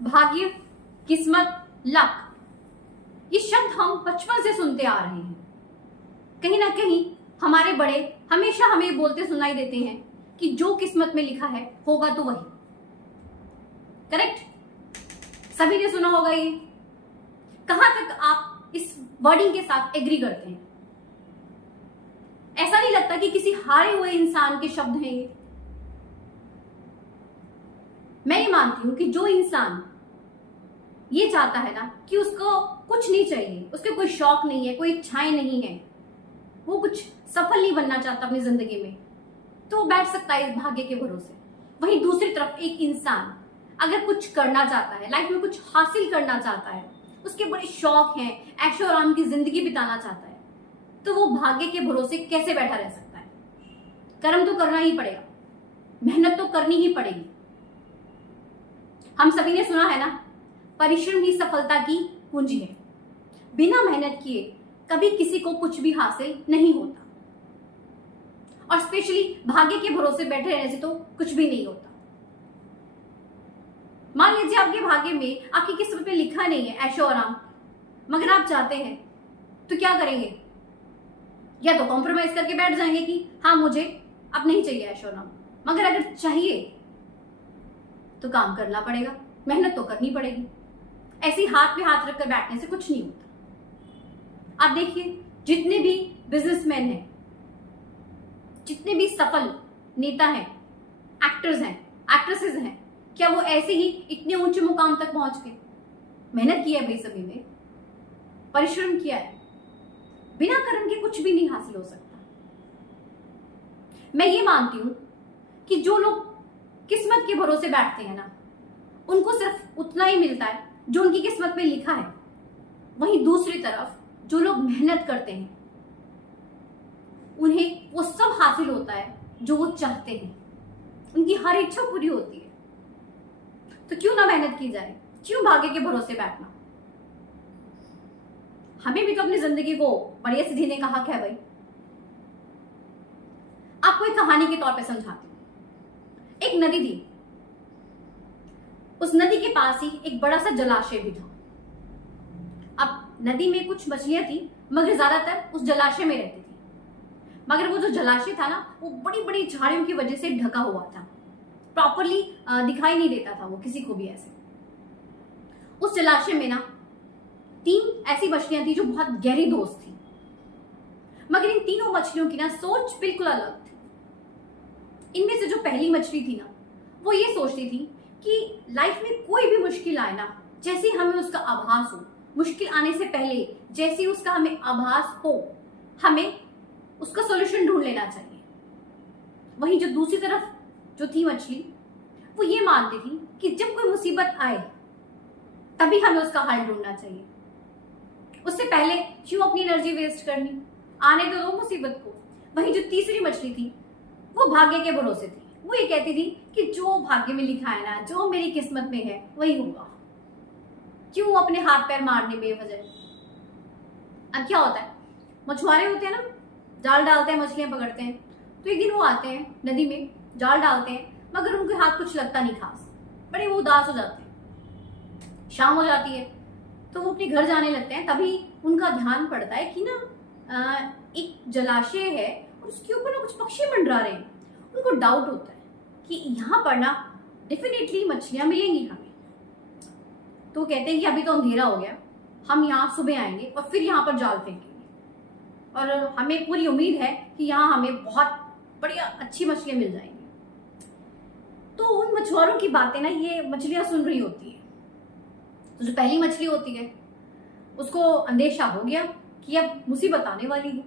भाग्य, किस्मत, लक, ये शब्द हम बचपन से सुनते आ रहे हैं। कहीं ना कहीं हमारे बड़े हमेशा हमें बोलते सुनाई देते हैं कि जो किस्मत में लिखा है होगा तो वही। करेक्ट? सभी ने सुना होगा ये। कहां तक आप इस वर्डिंग के साथ एग्री करते हैं? ऐसा नहीं लगता कि किसी हारे हुए इंसान के शब्द हैं ये? मैं ये मानती हूं कि जो इंसान ये चाहता है ना कि उसको कुछ नहीं चाहिए, उसके कोई शौक नहीं है, कोई इच्छाएं नहीं है, वो कुछ सफल नहीं बनना चाहता अपनी जिंदगी में, तो वो बैठ सकता है इस भाग्य के भरोसे। वहीं दूसरी तरफ एक इंसान अगर कुछ करना चाहता है, लाइफ में कुछ हासिल करना चाहता है, उसके बड़े शौक हैं, ऐशो आराम की जिंदगी बिताना चाहता है, तो वो भाग्य के भरोसे कैसे बैठा रह सकता है? कर्म तो करना ही पड़ेगा, मेहनत तो करनी ही पड़ेगी। हम सभी ने सुना है ना, परिश्रम ही सफलता की पूंजी है। बिना मेहनत किए कभी किसी को कुछ भी हासिल नहीं होता, और स्पेशली भाग्य के भरोसे बैठे रहने से तो कुछ भी नहीं होता। मान लीजिए आपके भाग्य में, आपकी किस्मत में लिखा नहीं है ऐशो आराम, मगर आप चाहते हैं, तो क्या करेंगे? या तो कॉम्प्रोमाइज करके बैठ जाएंगे कि हाँ मुझे अब नहीं चाहिए ऐशो आराम, मगर अगर चाहिए तो काम करना पड़ेगा, मेहनत तो करनी पड़ेगी। ऐसे ही हाथ पे हाथ रखकर बैठने से कुछ नहीं होता। आप देखिए, जितने भी बिजनेसमैन हैं, जितने भी सफल नेता हैं, एक्टर्स हैं, एक्ट्रेसेस हैं, क्या वो ऐसे ही इतने ऊंचे मुकाम तक पहुंच गए? मेहनत की है भाई, सभी ने परिश्रम किया है। बिना कर्म के कुछ भी नहीं हासिल हो सकता। मैं ये मानती हूं कि जो लोग किस्मत के भरोसे बैठते हैं ना, उनको सिर्फ उतना ही मिलता है जो उनकी किस्मत में लिखा है। वहीं दूसरी तरफ जो लोग मेहनत करते हैं, उन्हें वो सब हासिल होता है जो वो चाहते हैं, उनकी हर इच्छा पूरी होती है। तो क्यों ना मेहनत की जाए, क्यों भाग्य के भरोसे बैठना? हमें भी तो अपनी जिंदगी को बढ़िया से जीने का हक है भाई। आपको एक कहानी के तौर पे समझाती हूं। एक नदी थी, उस नदी के पास ही एक बड़ा सा जलाशय भी था। अब नदी में कुछ मछलियां थी, मगर ज्यादातर उस जलाशय में रहती थी। मगर वो जो जलाशय था ना, वो बड़ी बड़ी झाड़ियों की वजह से ढका हुआ था, प्रॉपरली दिखाई नहीं देता था वो किसी को भी। ऐसे उस जलाशय में ना 3 ऐसी मछलियां थी जो बहुत गहरी दोस्त थी, मगर इन तीनों मछलियों की ना सोच बिल्कुल अलग थी। इनमें से जो पहली मछली थी ना, वो ये सोचती थी कि लाइफ में कोई भी मुश्किल आए ना, जैसे हमें उसका आभास हो, मुश्किल आने से पहले जैसे उसका हमें आभास हो, हमें उसका सॉल्यूशन ढूंढ लेना चाहिए। वहीं जो दूसरी तरफ जो थी मछली, वो ये मानती थी कि जब कोई मुसीबत आए तभी हमें उसका हल ढूंढना चाहिए, उससे पहले क्यों अपनी एनर्जी वेस्ट करनी, आने तो दो मुसीबत को। वहीं जो तीसरी मछली थी, वो भाग्य के भरोसे थी। वो ये कहती थी कि जो भाग्य में लिखा है ना, जो मेरी किस्मत में है वही होगा, क्यों अपने हाथ पैर मारने बेवजह। अब क्या होता है, मछुआरे होते हैं ना, जाल डालते हैं, मछलियां पकड़ते हैं। तो एक दिन वो आते हैं नदी में, जाल डालते हैं, मगर उनके हाथ कुछ लगता नहीं खास, बड़े वो उदास हो जाते हैं। शाम हो जाती है तो वो अपने घर जाने लगते हैं। तभी उनका ध्यान पड़ता है कि ना एक जलाशय है और उसके ऊपर ना कुछ पक्षी मंडरा रहे हैं। उनको डाउट होता है कि यहाँ पर ना डेफिनेटली मछलियां मिलेंगी हमें। तो कहते हैं कि अभी तो अंधेरा हो गया, हम यहाँ सुबह आएंगे और फिर यहाँ पर जाल फेंकेंगे, और हमें पूरी उम्मीद है कि यहाँ हमें बहुत बढ़िया अच्छी मछलियां मिल जाएंगी। तो उन मछुआरों की बातें ना ये मछलियां सुन रही होती है। तो जो पहली मछली होती है, उसको अंदेशा हो गया कि अब मुसीबत आने वाली है।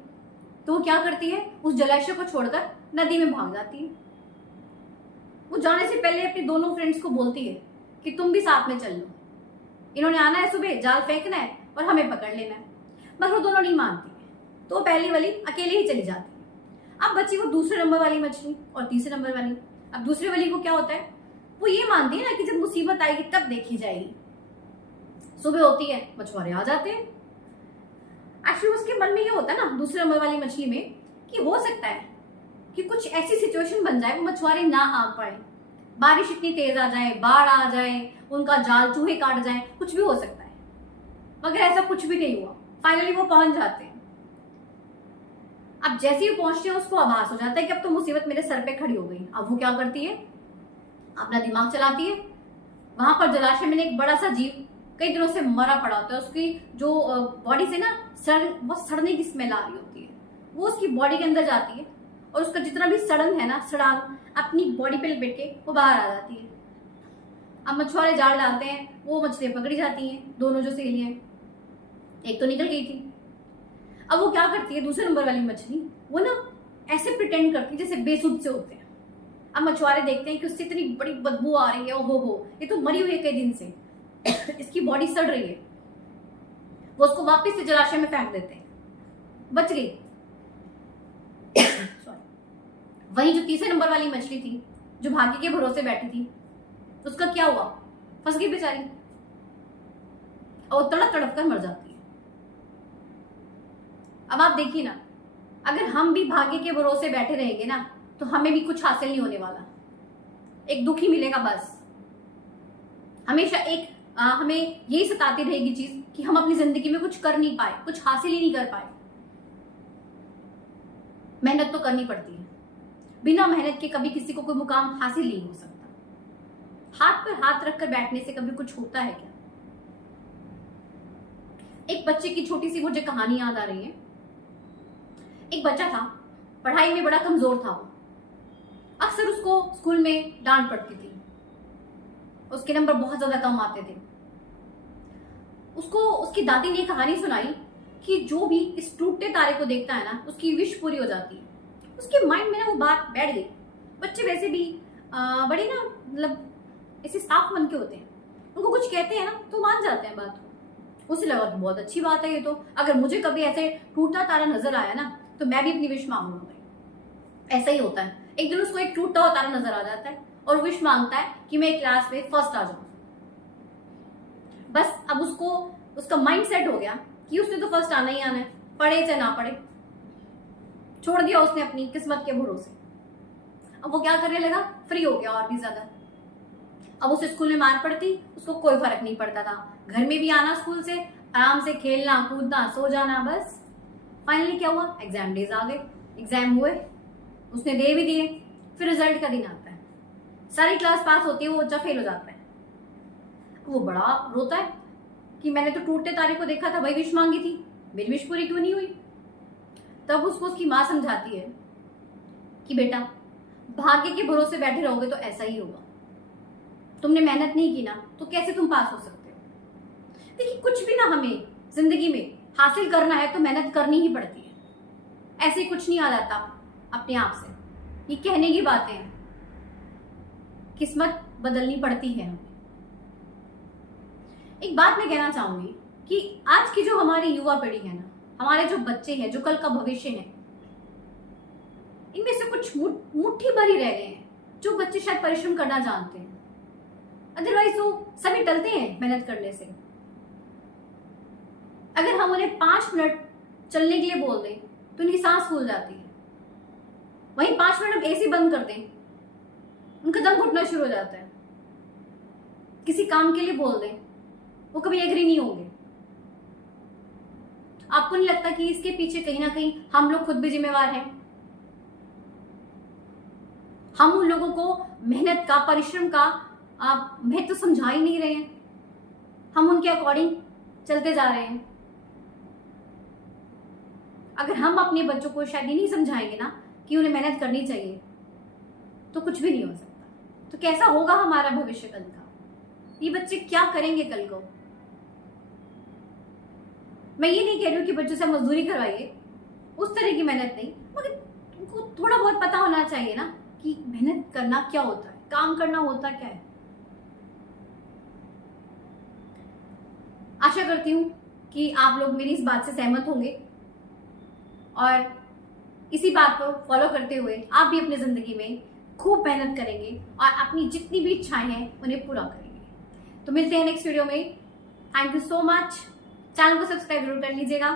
तो वो क्या करती है, उस जलाशय को छोड़कर नदी में भाग जाती है। वो जाने से पहले अपने दोनों फ्रेंड्स को बोलती है कि तुम भी साथ में चल लो, इन्होंने आना है सुबह, जाल फेंकना है और हमें पकड़ लेना है। मगर वो दोनों नहीं मानती है, तो पहली वाली अकेले ही चली जाती है। अब बची वो दूसरे नंबर वाली मछली और तीसरे नंबर वाली। अब दूसरे वाली को क्या होता है, वो ये मानती है ना कि जब मुसीबत आएगी तब देखी जाएगी। सुबह होती है, मछुआरे आ जाते हैं। एक्चुअली उसके मन में ये होता है ना दूसरे नंबर वाली मछली में कि हो सकता है कि कुछ ऐसी सिचुएशन बन जाए वो मछुआरे ना आ पाए, बारिश इतनी तेज आ जाए, बाढ़ आ जाए, उनका उनका जाल चूहे काट जाए, कुछ भी हो सकता है। मगर ऐसा कुछ भी नहीं हुआ। फाइनली वो पहुंच जाते हैं। अब जैसे ही पहुंचते हैं उसको आभास हो जाता है कि अब तो मुसीबत मेरे सर पे खड़ी हो गई। अब वो क्या करती है, अपना दिमाग चलाती है। वहां पर जलाशय में एक बड़ा सा जीव कई दिनों से मरा पड़ा होता है। उसकी जो बॉडी से ना वो सड़ने की स्मेल आ रही होती है। वो उसकी बॉडी के अंदर जाती है और उसका जितना भी सड़न है ना, सड़ान अपनी बॉडी पे लपेट के वो बाहर आ जाती है। अब मछुआरे जाल डालते हैं, वो मछलियां पकड़ी जाती हैं। दोनों जो सहेलियां, एक तो निकल गई थी। अब वो क्या करती है, दूसरे नंबर वाली मछली वो ना ऐसे प्रिटेंड करती है जैसे बेसुध से होते हैं। अब मछुआरे देखते हैं कि उससे इतनी बड़ी बदबू आ रही है, ओहो हो, ये तो मरी हुई है कई दिन से, इसकी बॉडी सड़ रही है। वो उसको वापस से जलाशय में फेंक देते हैं, बच गई। वहीं जो तीसरे नंबर वाली मछली थी, जो भाग्य के भरोसे बैठी थी, उसका क्या हुआ, फंस गई बेचारी और तड़प तड़प कर मर जाती है। अब आप देखिए ना, अगर हम भी भाग्य के भरोसे बैठे रहेंगे ना, तो हमें भी कुछ हासिल नहीं होने वाला, एक दुख ही मिलेगा बस। हमेशा एक हमें यही सताती रहेगी चीज कि हम अपनी जिंदगी में कुछ कर नहीं पाए, कुछ हासिल ही नहीं कर पाए। मेहनत तो करनी पड़ती है, बिना मेहनत के कभी किसी को कोई मुकाम हासिल नहीं हो सकता। हाथ पर हाथ रखकर बैठने से कभी कुछ होता है क्या? एक बच्चे की छोटी सी मुझे कहानी याद आ रही है। एक बच्चा था, पढ़ाई में बड़ा कमजोर था। वो अक्सर उसको स्कूल में डांट पड़ती थी, उसके नंबर बहुत ज्यादा कम आते थे। उसको उसकी दादी ने कहानी सुनाई कि जो भी इस टूटते तारे को देखता है ना, उसकी विश पूरी हो जाती है। उसके माइंड में ना वो बात बैठ गई। बच्चे वैसे भी बड़े ना, मतलब ऐसे साफ मन के होते हैं, उनको कुछ कहते हैं ना तो मान जाते हैं बात को। उसे लगा कि बहुत अच्छी बात है ये तो, अगर मुझे कभी ऐसे टूटा तारा नजर आया ना तो मैं भी अपनी विश मांगूंगा। ऐसा ही होता है। एक दिन उसको एक टूटा हुआ तारा नजर आ जाता है और विश मांगता है कि मैं क्लास में फर्स्ट आ जाऊं। बस अब उसको उसका माइंड सेट हो गया कि उसने तो फर्स्ट आना ही आना है, पढ़े चाहे ना पढ़े। छोड़ दिया उसने अपनी किस्मत के भरोसे। अब वो क्या करने लगा, फ्री हो गया और भी ज्यादा। अब उसे स्कूल में मार पड़ती, उसको कोई फर्क नहीं पड़ता था। घर में भी आना, स्कूल से आराम से खेलना कूदना, सो जाना, बस। फाइनली क्या हुआ, एग्जाम डेज आ गए, एग्जाम हुए, उसने दे भी दिए। फिर रिजल्ट का दिन आता है, सारी क्लास पास होती है, वो बच्चा फेल हो जाता है। वो बड़ा रोता है कि मैंने तो टूटते तारे को देखा था, वही विश मांगी थी, मेरी विश पूरी क्यों नहीं हुई। तब उसको उसकी माँ समझाती है कि बेटा, भाग्य के भरोसे बैठे रहोगे तो ऐसा ही होगा। तुमने मेहनत नहीं की ना तो कैसे तुम पास हो सकते हो। देखिए, कुछ भी ना हमें जिंदगी में हासिल करना है तो मेहनत करनी ही पड़ती है। ऐसे कुछ नहीं आ जाता अपने आप से। ये कहने की बातें हैं, किस्मत बदलनी पड़ती है हमें। एक बात मैं कहना चाहूंगी कि आज की जो हमारी युवा पीढ़ी है ना, हमारे जो बच्चे हैं, जो कल का भविष्य है, इनमें से कुछ मुट्ठी भर ही रह गए हैं जो बच्चे शायद परिश्रम करना जानते हैं। अदरवाइज वो सभी टलते हैं मेहनत करने से। अगर हम उन्हें 5 मिनट चलने के लिए बोल दें तो उनकी सांस फूल जाती है। वहीं 5 मिनट हम एसी बंद कर दें, उनका दम घुटना शुरू हो जाता है। किसी काम के लिए बोल दें, वो कभी एग्री नहीं होंगे। आपको नहीं लगता कि इसके पीछे कहीं ना कहीं हम लोग खुद भी जिम्मेवार हैं? हम उन लोगों को मेहनत का, परिश्रम का महत्व तो समझा ही नहीं रहे हैं। हम उनके अकॉर्डिंग चलते जा रहे हैं। अगर हम अपने बच्चों को शायद ये नहीं समझाएंगे ना कि उन्हें मेहनत करनी चाहिए, तो कुछ भी नहीं हो सकता। तो कैसा होगा हमारा भविष्य कल का? ये बच्चे क्या करेंगे कल को? मैं ये नहीं कह रही हूँ कि बच्चों से मजदूरी करवाइए, उस तरह की मेहनत नहीं, मगर उनको थोड़ा बहुत पता होना चाहिए ना कि मेहनत करना क्या होता है, काम करना होता क्या है। आशा करती हूँ कि आप लोग मेरी इस बात से सहमत होंगे और इसी बात को फॉलो करते हुए आप भी अपनी जिंदगी में खूब मेहनत करेंगे और अपनी जितनी भी इच्छाएं हैं उन्हें पूरा करेंगे। तो मिलते हैं नेक्स्ट वीडियो में। Thank you so much. Channel को सब्सक्राइब जरूर कर लीजिएगा।